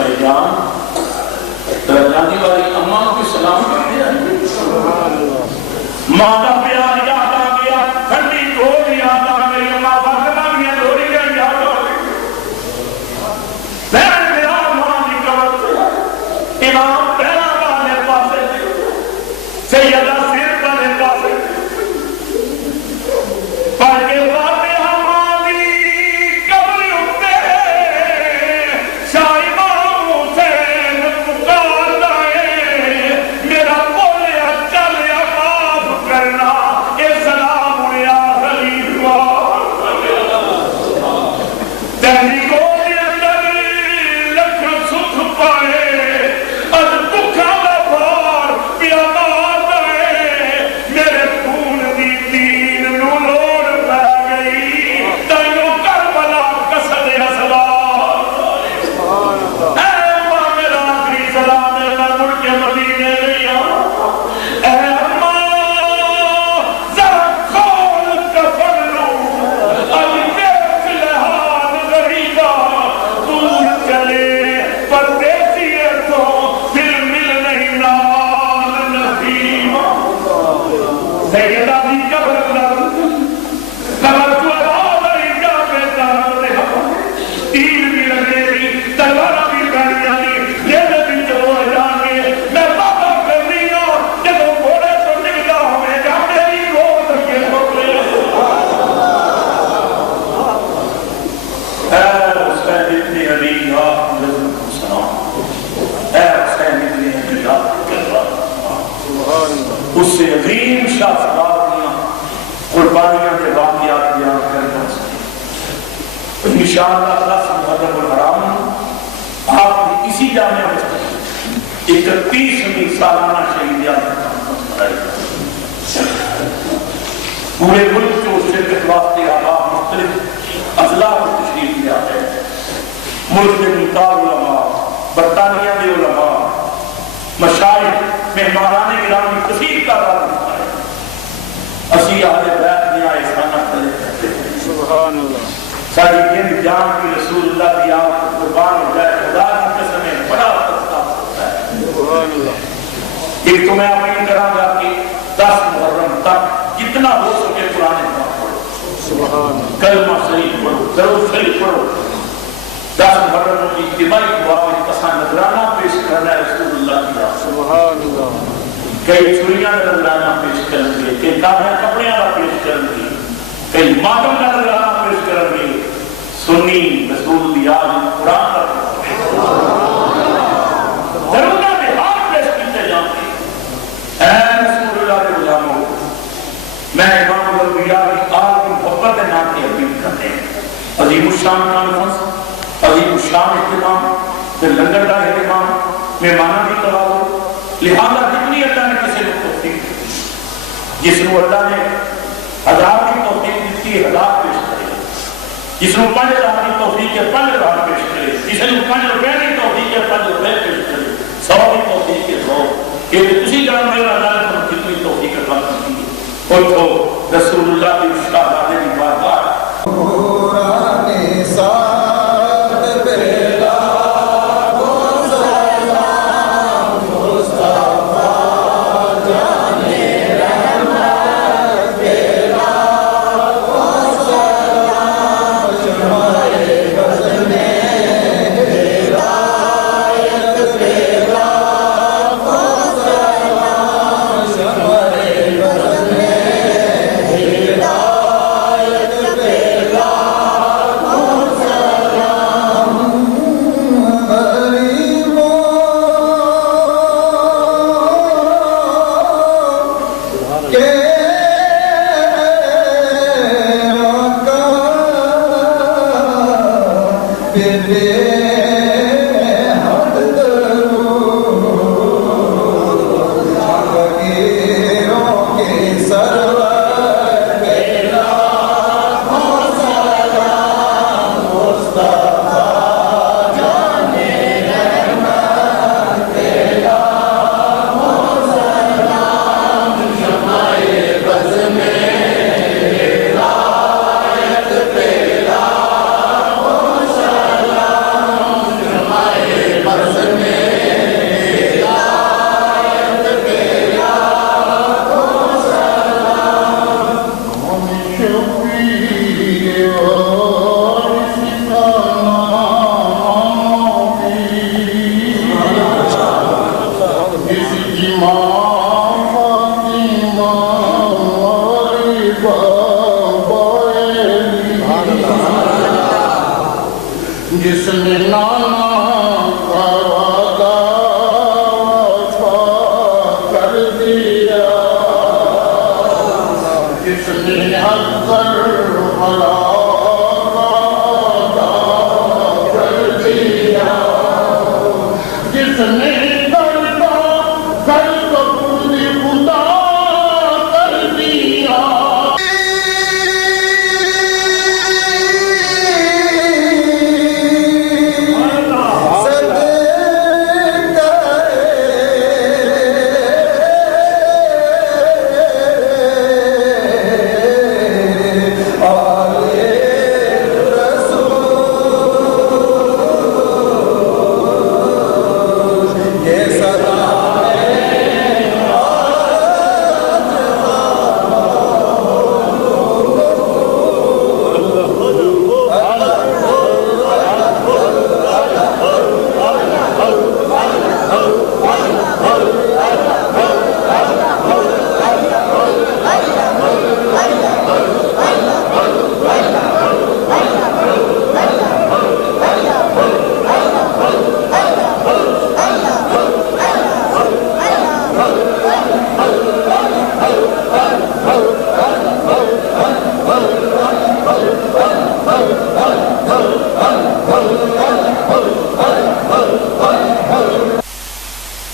بھائی جان جانے والی اماں کو سلام کرتے ہیں ماں کا پیار یاد آ گیا ٹھنڈی ڈھول یاد آ گئی اماں فاطمہ کی ڈوریاں یاد آ گئی بہن میرا ماں کی قبر سے امام پہلا والے پاسے سیدہ سر والے پاسے پڑھ کے فاتحہ ماں دی قبر اتے شاہ امام حسین پکارتا ہے میرا بولیا چلیا معاف کرنا اے سلام یا خلیفہ تیری گود اندر لکھ سکھ پائے از دکھاں دا بھار پیا ماردا ہے میرے خون دی دین نو لوڑ پہ گئی تینوں کربلا قصد اسباب اے ماں میرا آخری سلام ہے میں مڑ کے مدینے گیا اے اماں ذرا کھول کفن لوں اب دیکھ لحاظ غریبا دور چلے پردیسی ہے تو پھر مل نہیں نال نصیبا سیدہ دی قبر اندر قبر تو آواز آئی جا بیٹا تیر بھی لگے گی تلوارہ بھی پہنی آئی یہ بھی جو جان گے میں بابا کر دیا جب گھوڑے تو نکلا ہمیں جا میری گود کے بکرے اے حسین ابن علی آپ لازم کو سلام اے حسین ابن علی آپ اس سے عظیم شاہ سوار دیا قربانیاں کے واقعات بیان کرنا سکتے انشاءاللہ 10 محرم الحرام آپ نے اسی جامعہ مسجد 31ویں سالانہ شہیدیات پورے ملک کے اس شرکت واسطے آپ مختلف اضلاع کو تشریف لے آتے ہیں ملک کے ملتان علماء برطانیہ کے علماء مشائخ مہمانان گرامی کثیر کا رہا ہے اسی اہل بیت میں آئے خانہ کرے کہتے ہیں سبحان اللہ ساری دین جان کی رسول اللہ کی آپ قربان ہو جائے خدا کی قسم میں بڑا سستا ہوتا ہے سبحان اللہ ایک تو میں اپیل کراں گا کہ 10 محرم تک جتنا ہو سکے قرآن پاک پڑھو سبحان اللہ کلمہ شریف پڑھو درود شریف پڑھو 10 محرم کی اجتماعی دعا میں تسا نذرانہ پیش کرنا ہے رسول اللہ کی راہ سبحان اللہ کئی چوریاں نذرانہ پیش کریں گے کئی کافر کپڑیاں کا پیش کریں گے کئی ماتم کا نذرانہ پیش کریں گے سنی رسول دی آج قرآن کا ضرورہ میں ہاتھ پیش کیتے جاتے اے رسول اللہ کے غلاموں میں امام الانبیاء کی آل کی محبت نام کی اپیل کرتے ہیں عظیم الشان کانفرنس عظیم الشان اہتمام پھر لنگر کا اہتمام مہمانہ کی توازن لہذا جتنی اللہ نے کسی کو توفیق دی جس کو اللہ نے 1000 کی توفیق دیتی ہے 1000 پیش کرے جس کو 5000 کی توفیق ہے 5000 پیش کرے جس کو 5 روپے کی توفیق ہے 5 روپے پیش کرے 100 کی توفیق ہے 100 کہ اسی طرح میں اللہ نے کتنی توفیق عطا کی ہے اور تو رسول اللہ